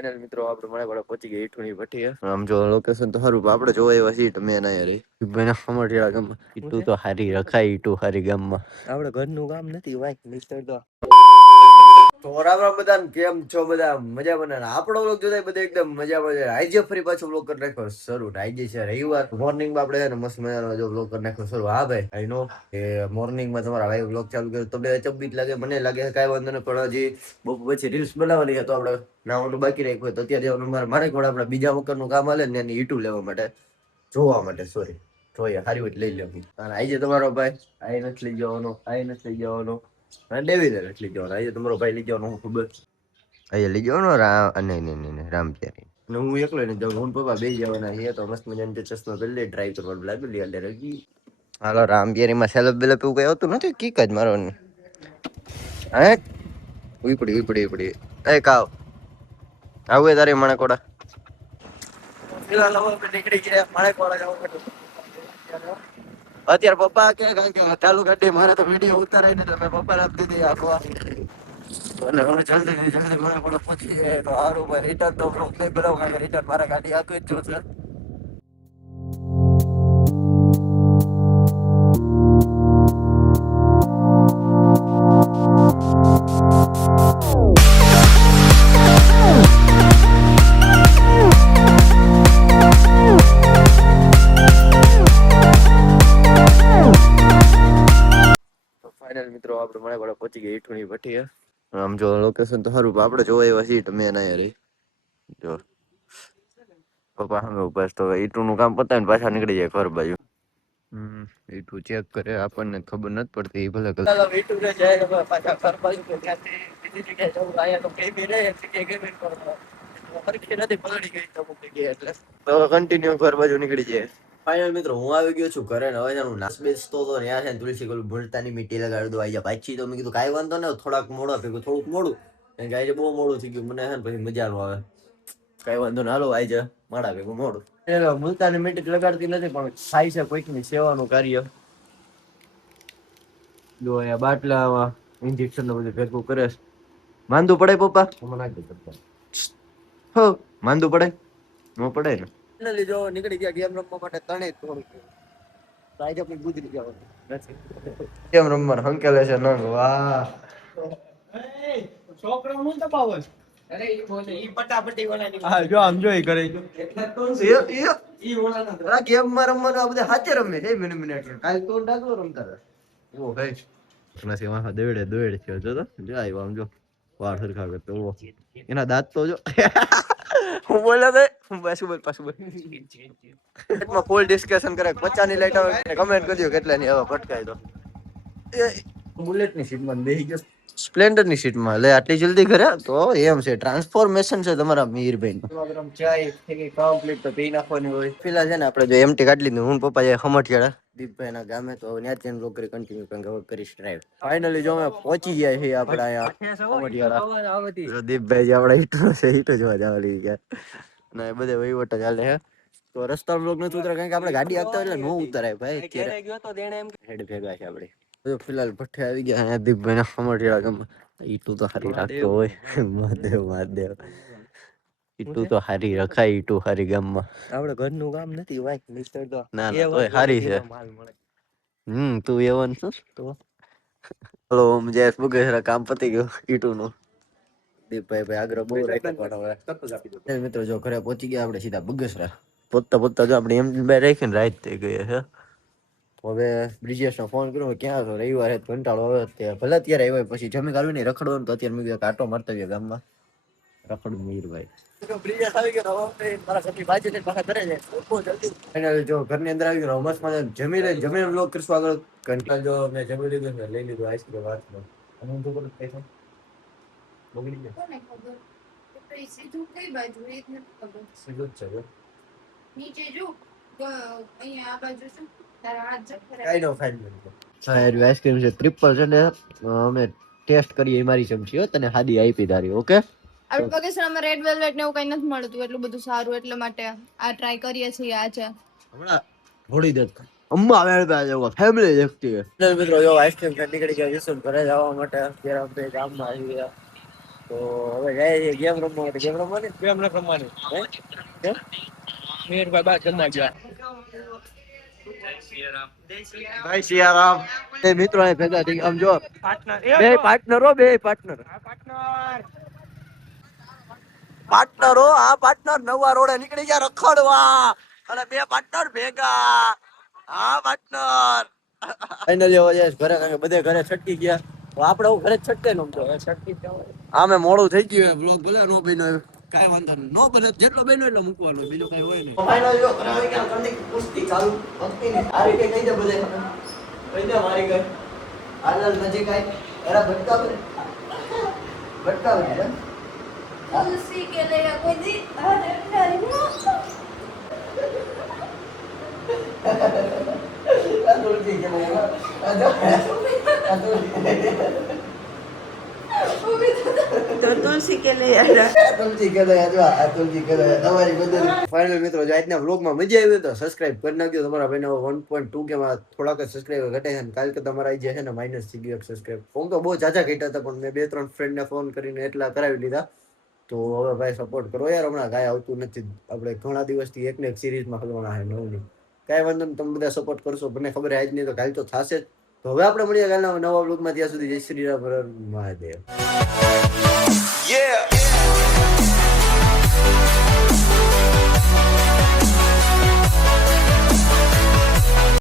final મિત્રો આપણે મળે પહોંચી ગયા ઈઠુની ભઠ્ઠી આમ જો લોકેશન તો સારું આપણે જોવા એવા સીટ મેં ના યાર ભાઈ ખમટિયા ગામ ઈટુ તો હારી રખાય ઈટુ હારી ગામમાં આપણે ઘરનું કામ નથી વાઈક મિસ્ટર તો તો રામ રામ બધા કેમ છો બધા મજા બનાવે આપણો વ્લોગ જોતા બધા એકદમ મજા પડે આજે ફરી પાછો વ્લોગ કરી નાખ્યો શરૂ આજે છે રવિવાર મોર્નિંગ માં આપણે મસ્ત મજાનો જો વ્લોગ કરી નાખ્યો શરૂ હા ભાઈ આઈ નો કે મોર્નિંગ માં તમારા ભાઈ વ્લોગ ચાલુ કર્યો તો બે ચબ્બીત લાગે મને લાગે કાંઈ વાંધો નહીં પણ હજી બહુ પછી રીલ્સ બનાવવાની છે તો આપણે નાવાનું બાકી રાખ્યું તો અત્યારે મારે કોણ આપણે બીજા વખતનું કામ હાલે ને એની ઈટું લેવા માટે જોવા માટે સોરી જોઈએ સારી હોય લઈ લેવી અને આજે તમારો ભાઈ આ નથી લઈ જવાનો આ નથી લઈ જવાનો ડેવી લઈ જવાનો આજે તમારો ભાઈ લઈ જવાનો હું ખબર અહીંયા લઈ જવાનો નહીં રામચેરી અને હું એકલો ને જાઉં હું પપ્પા બે જવાના છે તો મસ્ત મજાની ચશ્મા પહેરી લે ડ્રાઈવ કરવાનું લાગેલી એટલે રગી હાલો રામચેરીમાં સેલ્ફ બેલેપ એવું કઈ આવતું નથી કીક જ મારવાનું હે ઉપડી એ કાવ આવું તારી મને કોડા નીકળી ગયા મારે કોડા અત્યારે પપ્પા કે ચાલુ ગાડી મારે તો વિડીયો ઉતારાય ને તમે પપ્પા આપી દીધી આખો અને હવે જલ્દી મને કોડા પહોંચી જાય તો સારું ભાઈ રિટર્ન તો નહીં બનાવ રિટર્ન મારા ગાડી આખી જ જોશે મિત્રો આપણે મળે પહોંચી ગયા ઈઠુની ભઠ્ઠી આમ જો લોકેશન તો સારું આપણે જોવા એવા સીટ મેં ના યાર જો પપ્પા સામે ઉભા તો ઈટુ નું કામ પતાવીને પાછા નીકળી જાય ઘર બાજુ ઈટુ ચેક કરે આપણને ખબર નથી પડતી એ ભલે ઈટુ ને જાય પાછા ઘર બાજુ બીજી જગ્યાએ જવું અહીંયા તો કઈ બી રહે એટલે તો કન્ટિન્યુ ઘર બાજુ નીકળી જાય ફાઇનલ મિત્રો હું આવી ગયો છું ઘરે હવે જાણું નાસ બેસતો હતો ત્યાં છે તુલસી કોલું ભૂલતાની મીઠી લગાડી દો આવી પાછી તો મેં કીધું કાંઈ વાંધો ને થોડાક મોડા ભેગું થોડુંક મોડું કારણ કે આજે બહુ મોડું થઈ ગયું મને છે ને પછી મજા ન આવે કાંઈ વાંધો ને હાલો આજે માડા ભેગું મોડું મુલતાની મીઠી લગાડતી નથી પણ થાય છે કોઈકની સેવાનું કાર્ય જો અહીંયા બાટલામાં ઇન્જેક્શન ને બધું ભેગું કરે છે માંદું પડે પપ્પા હો માંદું પડે ન પડે ને જો નીકળી ગયા ગેમ રમવા માટે તણે થોડું આજે આપણે ગુજરી જવાનું ગેમ રમવાનું હંકેલે છે નંગ વાહ છોકરો હું દબાવો અરે ઈ પટાપટી વાળાની હા જો આમ જોઈ કરે એટલે તો ઈ વાળાના આ ગેમ માં રમવાનું આ બધા હાથે રમે છે મિનિટ કાલ તો ડાગલો રમતા હતા ઓ ભાઈ નથી વાહ દોડે છે જો તો જો આવ્યો આમ જો વાળ સરખા કરતો એના દાંત તો જો હું બોલ્યા દે હું પાછું બોલ ફૂલ ડિસ્કશન કરે 50 ની લાઈટ આવે કમેન્ટ કરજો કેટલાની હવે ભટકાય તો બુલેટ ની સીટમાં બેહી ગયો સ્પ્લેન્ડર ની સીટમાં લે આટલી જલ્દી કરે તો એમ છે ટ્રાન્સફોર્મેશન છે તમારા મીરભાઈ નું ચાય થઈ કમ્પ્લીટ તો પી નાખવાની હોય પેલા છે ને આપણે જો એમટી કાઢી લીધું હું પપ્પા જાય ખમટિયાળા દીપભાઈ ના ગામે તો ત્યાં ચેન બ્લોક કરી કન્ટિન્યુ કારણ કે કરીશ ડ્રાઈવ ફાઇનલી જો અમે પહોંચી ગયા છીએ આપણે અહીંયા ખમટિયાળા દીપભાઈ જે આપણે ઈટો જોવા જવા લઈ ગયા ને બધે વહીવટ ચાલે છે તો રસ્તા બ્લોક નથી ઉતરે કારણ કે આપણે ગાડી આપતા એટલે નો ઉતરાય ભાઈ અત્યારે ગયો તો દેણે એમ હેડ ભેગા છે આપણે જો ફિલહાલ ભઠ્ઠે આવી ગયા અહીંયા દીપભાઈ ના ખમટિયાળા ગામ ઈટુ તો હારી રાખતો હોય મહાદેવ ઈટુ તો હારી રખાય ઈટુ હારી ગામમાં આપણે ઘરનું કામ નથી વાઈક મિસ્ટર તો ના ના હારી છે તું એવન છો તો હલો જયેશ બગેરા કામ પતી ગયું ઈટુ નું દીપભાઈ આગ્રહ બહુ રાખ્યો મિત્રો જો ઘરે પહોંચી ગયા આપણે સીધા બગસરા પોતા જો આપણે એમ બાય રાખીને રાત થઈ ગઈ છે હવે બ્રિજેશ નો ફોન કર્યો ક્યાં છો રવિવારે કંટાળો આવે ભલે અત્યારે આવ્યો પછી જમી કાઢવી નહીં રખડવાનું તો અત્યારે મેં કાંટો મારતા ગયા ગામમાં રખડું મીરભાઈ બ્રિજેશ આવી ગયો મારા સખી બાજુ ને પાછા ઘરે જાય જો ઘરની અંદર આવી ગયો મસ્ત જમીને વ્લોગ કરશું આગળ કંટાળ જો મેં જમી લીધું ને લઈ લીધું આઈસ્ક્રીમ હાથમાં અને હું તો કરું પૈસા બગડી ગયા સીધું કઈ બાજુ એક નથી ખબર સીધું જ છે નીચે જો અહીંયા આ બાજુ છે તારા હાથ જપ કાઈ નો ફાઇન હા યાર આઈસ્ક્રીમ છે ટ્રિપલ છે ને અમે ટેસ્ટ કરીએ મારી સમજી હો તને હાદી આપી તારી ઓકે આપણે બગસરામાં રેડ વેલ્વેટ ને એવું કઈ નથી મળતું એટલું બધું સારું એટલે માટે આ ટ્રાય કરીએ છીએ આજે હમણાં ઘોડી દે અમ્મા આવે આ ફેમિલી દેખતી હે મિત્રો જો આઈસ્ક્રીમ નીકળી ગયા વિસુન ઘરે જવા માટે અત્યારે આપણે ગામમાં આવી ગયા તો હવે જાય ગેમ રમવા ગેમ રમવાની કેમ ન રમવાની હે કેમ મેરભાઈ બા જમવા ગયા ભાઈ સિયારામ એ મિત્રો અહીં ભેગા થઈ આમ જો પાર્ટનર બે પાર્ટનરો બે પાર્ટનર પાર્ટનર પાર્ટનરો આ પાર્ટનર નવા રોડે નીકળી ગયા રખડવા અને બે પાર્ટનર ભેગા આ પાર્ટનર ફાઇનલી હવે જાય ઘરે કારણ કે બધે ઘરે છટકી ગયા તો આપણે હું ઘરે જ છટકે નો તો છટકી આમે મોડું થઈ ગયું બ્લોગ ભલે નો બન્યો કાઈ વાંધો નહીં નો બને જેટલો બન્યો એટલો મૂકવાનો બીજો કાઈ હોય નહીં ફાઇનલી જો કરાવી કે કંદી કુસ્તી ચાલુ ભક્તિની આ રીતે કહી દે બધે કહી દે મારી ગઈ હાલ નજીક આય એરા ભટકાવે ભટકાવે तुलसी के लिए कोई दी अरे तुलसी के लिए तो तुलसी के लिए तुलसी के लिए જો આ તુલસી કે તમારી બદલ ફાઇનલ મિત્રો જો આજના વ્લોગમાં મજા આવી તો સબસ્ક્રાઇબ કરી નાખજો તમારા ભાઈને 1.2 કે માં થોડાક સબસ્ક્રાઇબર ઘટે છે કાલ કે તમારા જે છે ને માઈનસ થઈ ગયો સબસ્ક્રાઇબ ફોન તો બહુ જાજા ઘટ્યા હતા પણ મેં બે ત્રણ ફ્રેન્ડ ને ફોન કરીને એટલા કરાવી લીધા તો હવે ભાઈ સપોર્ટ કરો યાર હમણાં કાંઈ આવતું નથી આપણે ઘણા દિવસથી એક ને એક સિરીઝમાં ખલવાના છે નવની કાંઈ વાંધો નહીં તમે બધા સપોર્ટ કરશો મને ખબર આજ નહીં તો કાલ તો થશે જ તો હવે આપણે મળીએ કાલના નવા વ્લોગમાં ત્યાં સુધી જય શ્રી રામ મહાદેવ